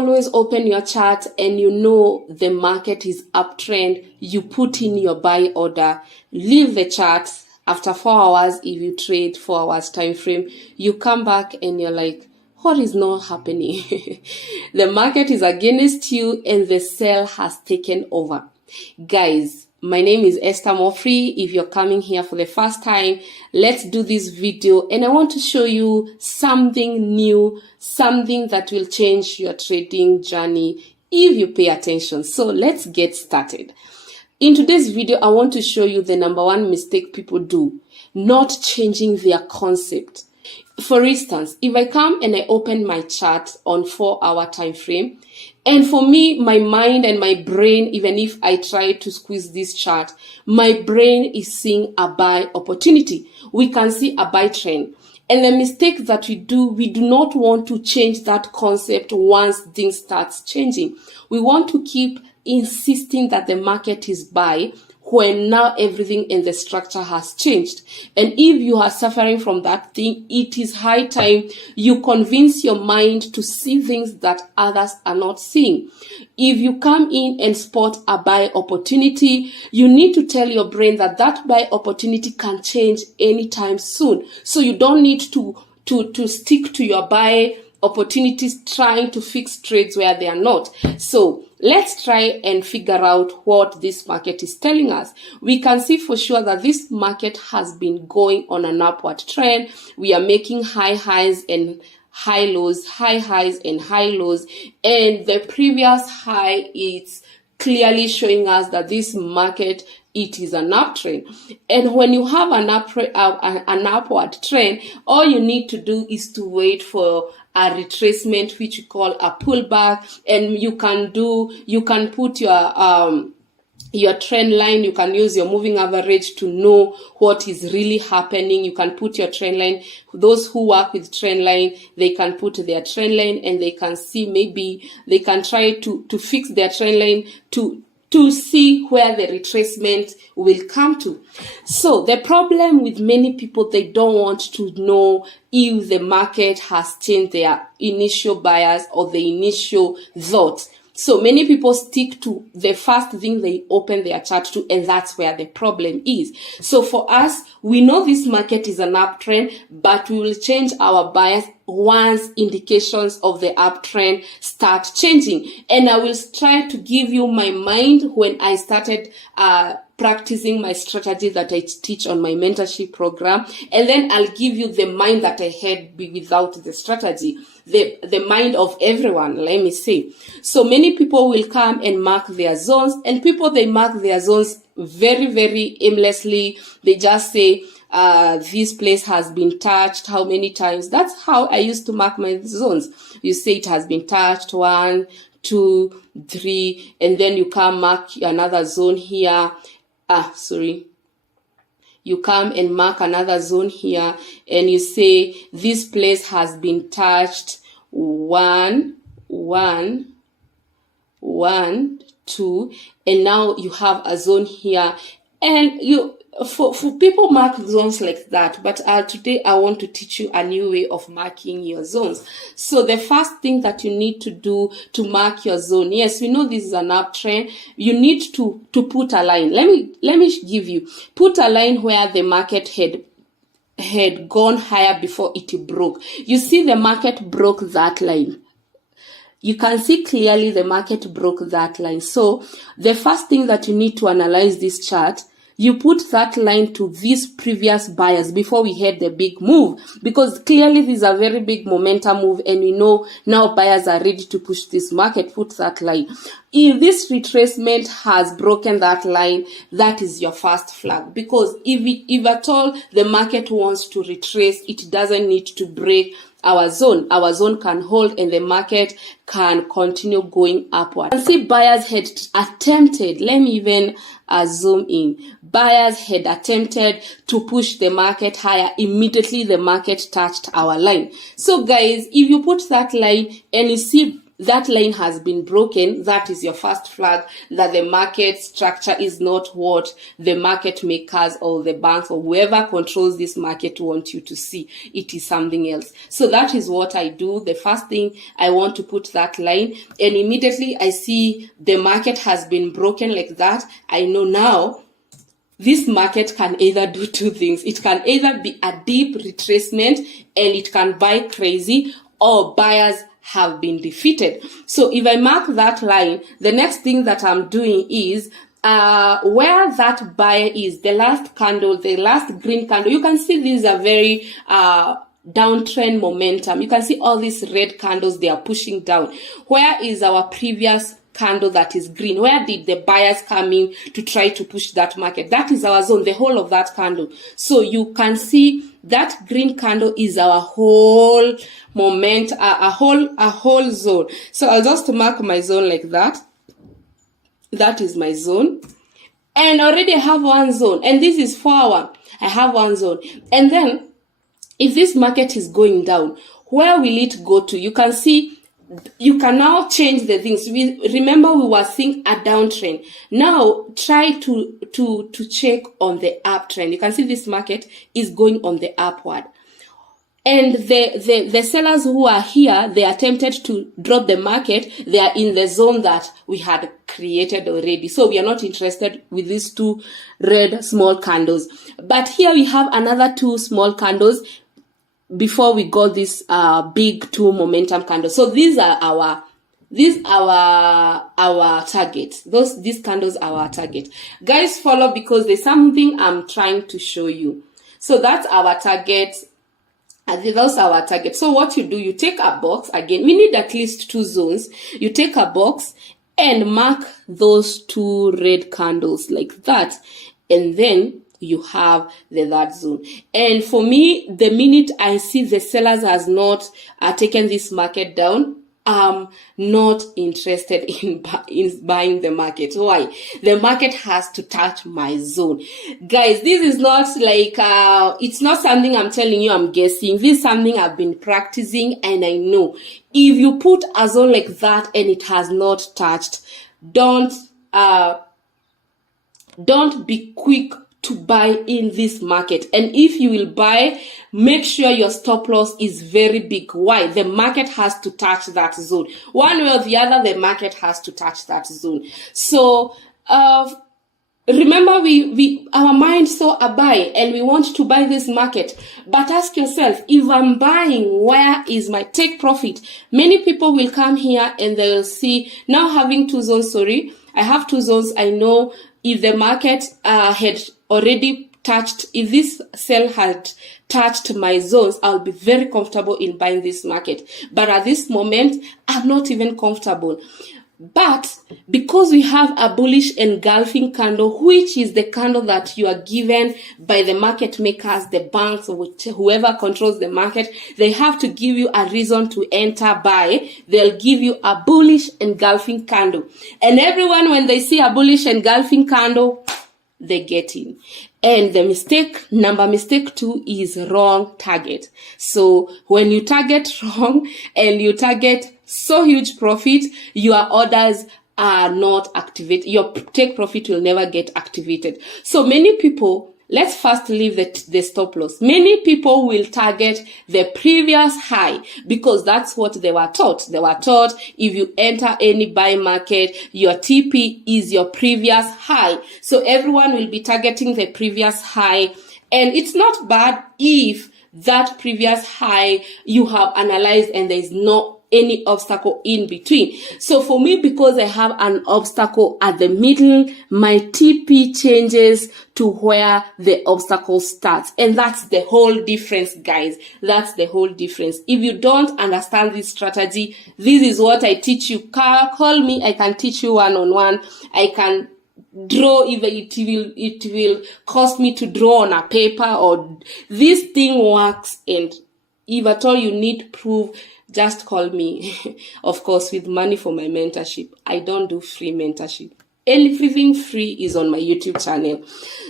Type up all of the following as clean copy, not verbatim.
always open your chart and you know the market is uptrend, you put in your buy order, leave the chart. After 4 hours, if you trade 4 hours time frame, you come back and you're like, what is not happening? The market is against you and the sell has taken over. Guys, my name is Esther Mofri. If you're coming here for the first time, let's do this video and I want to show you something new, something that will change your trading journey if you pay attention. So let's get started. In today's video, I want to show you the number one mistake people do, not changing their concept. For instance, if I come and I open my chart on 4 hour time frame, and for me, my mind and my brain, even if I try to squeeze this chart, my brain is seeing a buy opportunity. We can see a buy trend. And the mistake that we do not want to change that concept once things starts changing. We want to keep insisting that the market is buy when now everything in the structure has changed. And if you are suffering from that thing, it is high time you convince your mind to see things that others are not seeing. If you come in and spot a buy opportunity, you need to tell your brain that that buy opportunity can change anytime soon. So you don't need to stick to your buy opportunities trying to fix trades where they are not. So let's try and figure out what this market is telling us. We can see for sure that this market has been going on an upward trend. We are making high highs and high lows, high highs and high lows. And the previous high is clearly showing us that this market, it is an uptrend. And when you have an upward trend, all you need to do is to wait for a retracement, which we call a pullback. And you can put your trend line, you can use your moving average to know what is really happening. You can put your trend line. Those who work with trend line, they can put their trend line and they can see, maybe they can try to fix their trend line to see where the retracement will come to. So the problem with many people, they don't want to know if the market has changed their initial bias or the initial thought. So many people stick to the first thing they open their chart to, and that's where the problem is. So for us, we know this market is an uptrend, but we will change our bias once indications of the uptrend start changing. And I will try to give you my mind when I started practicing my strategy that I teach on my mentorship program. And then I'll give you the mind that I had without the strategy, the mind of everyone, let me say. So many people will come and mark their zones, and people, they mark their zones very, very aimlessly. They just say, this place has been touched how many times. That's how I used to mark my zones. You say it has been touched 1, 2, 3, and then you come mark another zone here. You come and mark another zone here and you say this place has been touched 1, 2, and now you have a zone here. And you for people mark zones like that, but today I want to teach you a new way of marking your zones. So the first thing that you need to do to mark your zone, yes, we know this is an uptrend. You need to put a line. Let me give you, put a line where the market had gone higher before it broke. You see the market broke that line. You can see clearly the market broke that line. So the first thing that you need to analyze this chart, you put that line to these previous buyers before we had the big move, because clearly this is a very big momentum move and we know now buyers are ready to push this market. Put that line. If this retracement has broken that line, that is your first flag, because if at all the market wants to retrace, it doesn't need to break our zone. Our zone can hold and the market can continue going upward. And see, buyers had attempted, let me even zoom in. Buyers had attempted to push the market higher. Immediately the market touched our line. So guys, if you put that line and you see that line has been broken, that is your first flag that the market structure is not what the market makers or the banks or whoever controls this market want you to see. It is something else. So that is what I do. The first thing, I want to put that line, and immediately I see the market has been broken like that. I know now this market can either do two things. It can either be a deep retracement and it can buy crazy, or buyers have been defeated. So if I mark that line, the next thing that I'm doing is where that buyer is, the last candle, the last green candle, you can see these are very downtrend momentum. You can see all these red candles, they are pushing down. Where is our previous candle that is green? Where did the buyers come in to try to push that market? That is our zone, the whole of that candle. So you can see that green candle is our whole moment, a whole zone. So I'll just mark my zone like that. That is my zone. And already I have one zone. And this is 4 hour. I have one zone. And then if this market is going down, where will it go to? You can see, you can now change the things. Remember we were seeing a downtrend. Now try to check on the uptrend. You can see this market is going on the upward. And the sellers who are here, they attempted to drop the market. They are in the zone that we had created already. So we are not interested with these two red small candles. But here we have another two small candles before we got this big two momentum candle. So these are our target. These candles are our target. Guys, follow, because there's something I'm trying to show you. So that's our target. Those are our target. So what you do, you take a box. Again, we need at least two zones. You take a box and mark those two red candles like that. And then you have the that zone. And for me, the minute I see the sellers has not taken this market down, I'm not interested in buying the market. Why? The market has to touch my zone. Guys, this is not like, it's not something I'm telling you, I'm guessing. This is something I've been practicing, and I know. If you put a zone like that and it has not touched, don't be quick to buy in this market. And if you will buy, make sure your stop loss is very big. Why? The market has to touch that zone. One way or the other, the market has to touch that zone. So remember, our mind saw a buy and we want to buy this market. But ask yourself, if I'm buying, where is my take profit? Many people will come here and they'll see, now having two zones, I have two zones. I know if the market had already touched, if this sell had touched my zones, I'll be very comfortable in buying this market. But at this moment, I'm not even comfortable. But because we have a bullish engulfing candle, which is the candle that you are given by the market makers, the banks, or whoever controls the market, they have to give you a reason to enter buy. They'll give you a bullish engulfing candle. And everyone, when they see a bullish engulfing candle, they get in. And the mistake 2 is wrong target. So when you target wrong and you target so huge profit, your orders are not activated. Your take profit will never get activated. So many people, let's first leave the stop loss. Many people will target the previous high because that's what they were taught. They were taught if you enter any buy market, your TP is your previous high. So everyone will be targeting the previous high. And it's not bad if that previous high you have analyzed and there is no any obstacle in between. So for me, because I have an obstacle at the middle, my TP changes to where the obstacle starts. And that's the whole difference, guys. That's the whole difference. If you don't understand this strategy, this is what I teach you. Call me, I can teach you one-on-one. I can draw, if it will cost me to draw on a paper, or this thing works. And if at all you need proof, just call me. Of course, with money for my mentorship. I don't do free mentorship. Everything free is on my YouTube channel.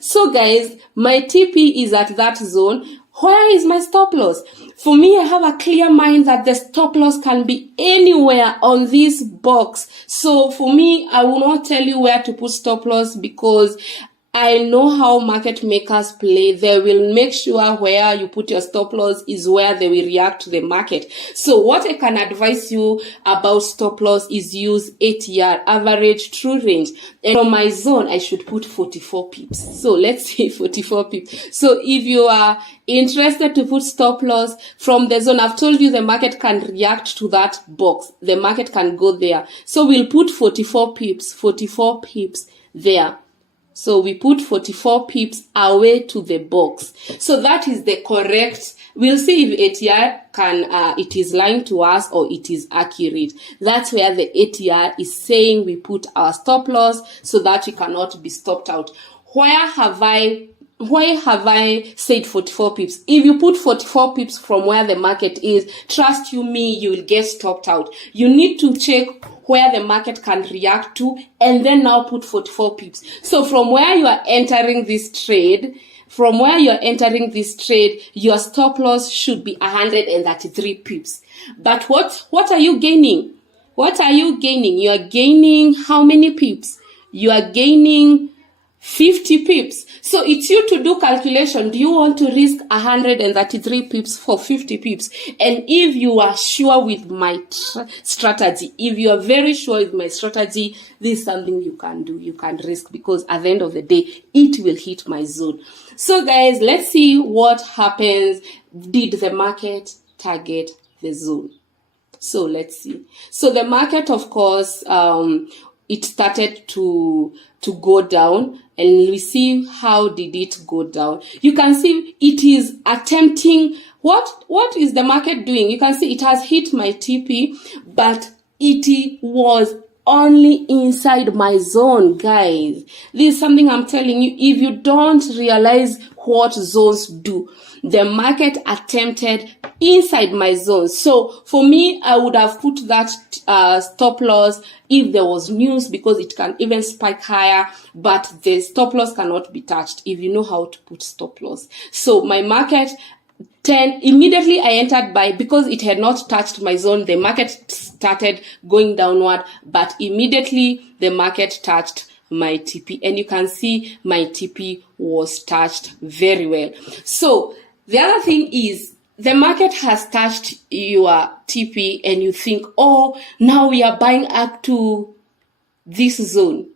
So guys, my TP is at that zone. Where is my stop loss? For me, I have a clear mind that the stop loss can be anywhere on this box. So for me, I will not tell you where to put stop loss because I know how market makers play. They will make sure where you put your stop loss is where they will react to the market. So what I can advise you about stop loss is use ATR, average true range. And from my zone, I should put 44 pips. So let's say 44 pips. So if you are interested to put stop loss from the zone, I've told you the market can react to that box. The market can go there. So we'll put 44 pips there. So we put 44 pips away to the box. So that is the correct. We'll see if ATR can, it is lying to us or it is accurate. That's where the ATR is saying we put our stop loss so that we cannot be stopped out. Why have I said 44 pips? If you put 44 pips from where the market is, trust you me, you will get stopped out. You need to check where the market can react to and then now put 44 pips. So from where you are entering this trade, your stop loss should be 133 pips. But what are you gaining? What are you gaining? You are gaining how many pips? You are gaining 50 pips. So it's you to do calculation. Do you want to risk 133 pips for 50 pips? And if you are sure with my strategy, if you are very sure with my strategy, this is something you can do. You can risk because at the end of the day, it will hit my zone. So guys, let's see what happens. Did the market target the zone? So let's see. So the market, of course, it started to go down, and we see how did it go down. You can see it is attempting, what is the market doing? You can see it has hit my TP, but it was only inside my zone, guys. This is something I'm telling you. If you don't realize what zones do, the market attempted inside my zone. So for me, I would have put that stop loss if there was news, because it can even spike higher, but the stop loss cannot be touched if you know how to put stop loss. So my market 10, immediately I entered buy because it had not touched my zone. The market started going downward, but immediately the market touched my TP, and you can see my TP was touched very well. So the other thing is, the market has touched your TP and you think, oh, now we are buying up to this zone.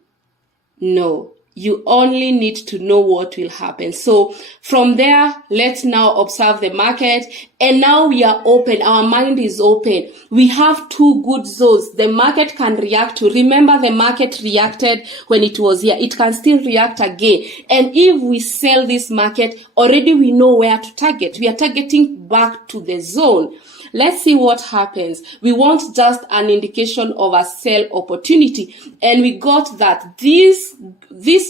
No, you only need to know what will happen. So from there, let's now observe the market. And now we are open. Our mind is open. We have two good zones the market can react to. Remember, the market reacted when it was here. It can still react again. And if we sell this market, already we know where to target. We are targeting back to the zone. Let's see what happens. We want just an indication of a sell opportunity. And we got that this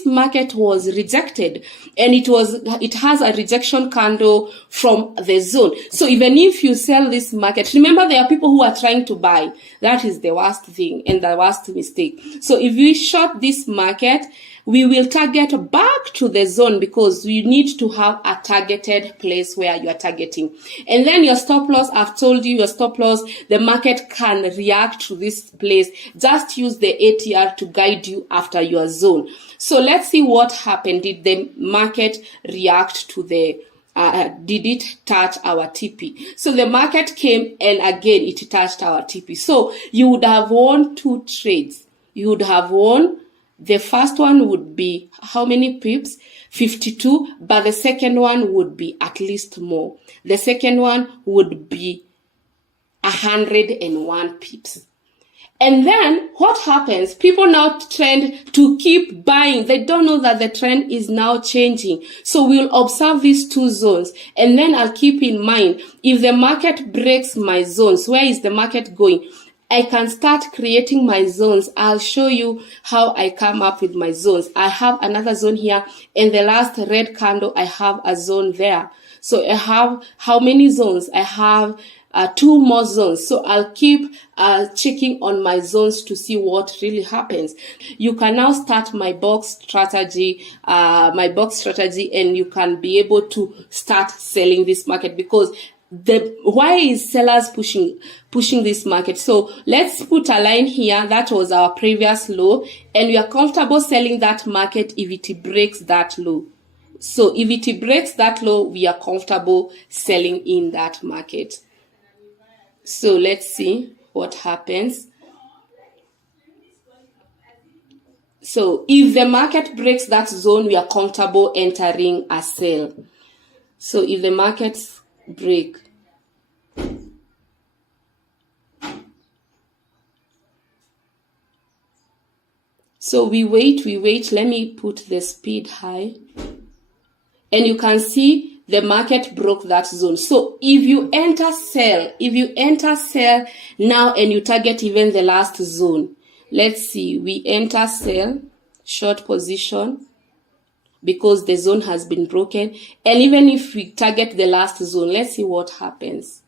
market was rejected, and it has a rejection candle from the zone. So even if you sell this market, remember there are people who are trying to buy. That is the worst thing and the worst mistake. So if we short this market, we will target back to the zone because you need to have a targeted place where you are targeting. And then your stop loss, I've told you your stop loss, the market can react to this place. Just use the ATR to guide you after your zone. So let's see what happened. Did the market react to the did it touch our TP? So the market came and again it touched our TP. So you would have won two trades. You would have won. The first one would be how many pips? 52, but the second one would be at least more. The second one would be 101 pips. And then what happens? People now trend to keep buying. They don't know that the trend is now changing. So we'll observe these two zones. And then I'll keep in mind, if the market breaks my zones, where is the market going? I can start creating my zones. I'll show you how I come up with my zones. I have another zone here. In the last red candle, I have a zone there. So I have how many zones? I have 2 more zones. So I'll keep checking on my zones to see what really happens. You can now start my box strategy, and you can be able to start selling this market, because why is sellers pushing this market? So let's put a line here. That was our previous low, and we are comfortable selling that market if it breaks that low. So if it breaks that low, we are comfortable selling in that market. So let's see what happens. So if the market breaks that zone, we are comfortable entering a sell. So if the markets break, so we wait, let me put the speed high, and you can see the market broke that zone. So if you enter sell now and you target even the last zone, let's see, we enter sell, short position, because the zone has been broken. And even if we target the last zone, let's see what happens.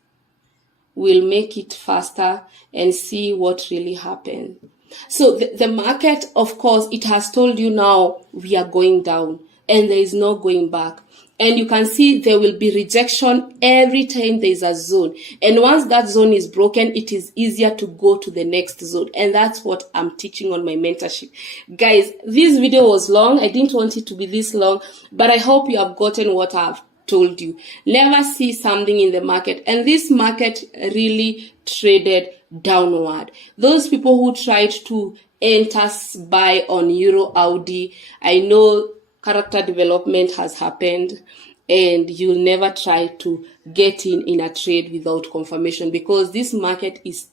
We'll make it faster and see what really happened. So the market, of course, it has told you now we are going down and there is no going back. And you can see there will be rejection every time there is a zone. And once that zone is broken, it is easier to go to the next zone. And that's what I'm teaching on my mentorship. Guys, this video was long. I didn't want it to be this long, but I hope you have gotten what I've told you. Never see something in the market. And this market really traded downward. Those people who tried to enter buy on Euro Audi, I know character development has happened, and you'll never try to get in a trade without confirmation, because this market is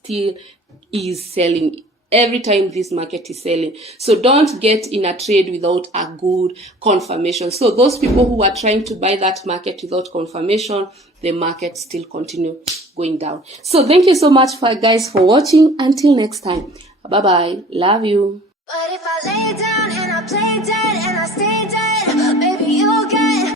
selling. Every time this market is selling. So don't get in a trade without a good confirmation. So those people who are trying to buy that market without confirmation, the market still continue going down. So thank you so much guys for watching. Until next time. Bye bye. Love you. But if I lay down and I play dead and I stay down